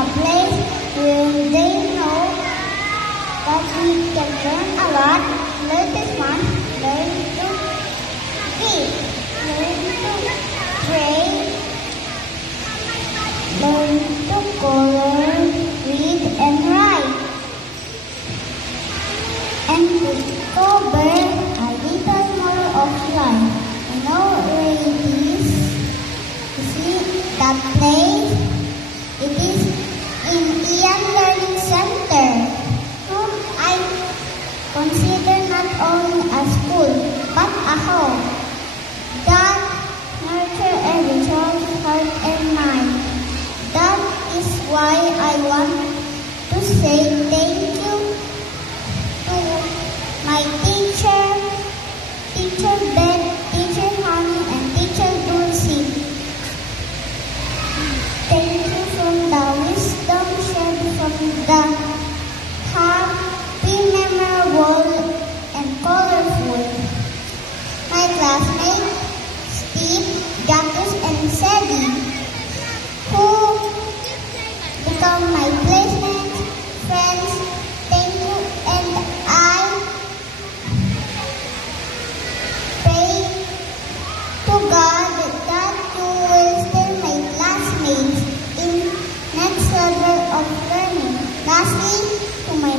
a place where they know that we can learn a lot, learn to smile, learn to read, learn to pray, learn to color, read and write, and discover a little more of life. I know where it is. You see that place? It is in Ian Learning Center, whom I consider not only a school, but a home that nurture every child's heart and mind. That is why I want to say thank you to my teacher, Teacher Ben, Teacher Honey, and Teacher Dulcie. Thank you from the wisdom shared from the happy, memorable, and colorful. My classmates, Steve, Jacques, and Sadie, who become my placemates, friends. Thank you, and I pray to God that you will stay my classmates in next level of learning. Lastly, to my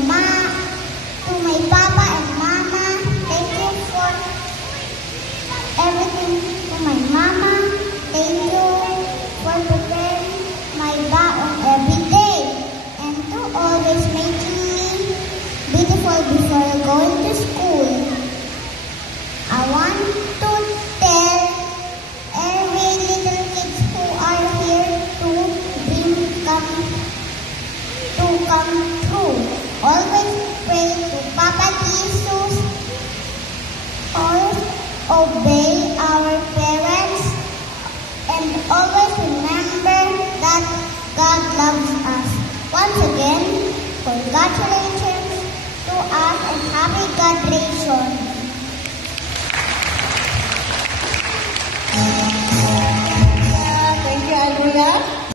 papa and mama, thank you for everything. To my mama, thank you for preparing my baon every day and to always making me beautiful before going to school. I want to tell every little kids who are here to come true. Always pray to Papa Jesus. Always obey our parents. And always remember that God loves us. Once again, congratulations to us and happy graduation. Thank you, Andrea.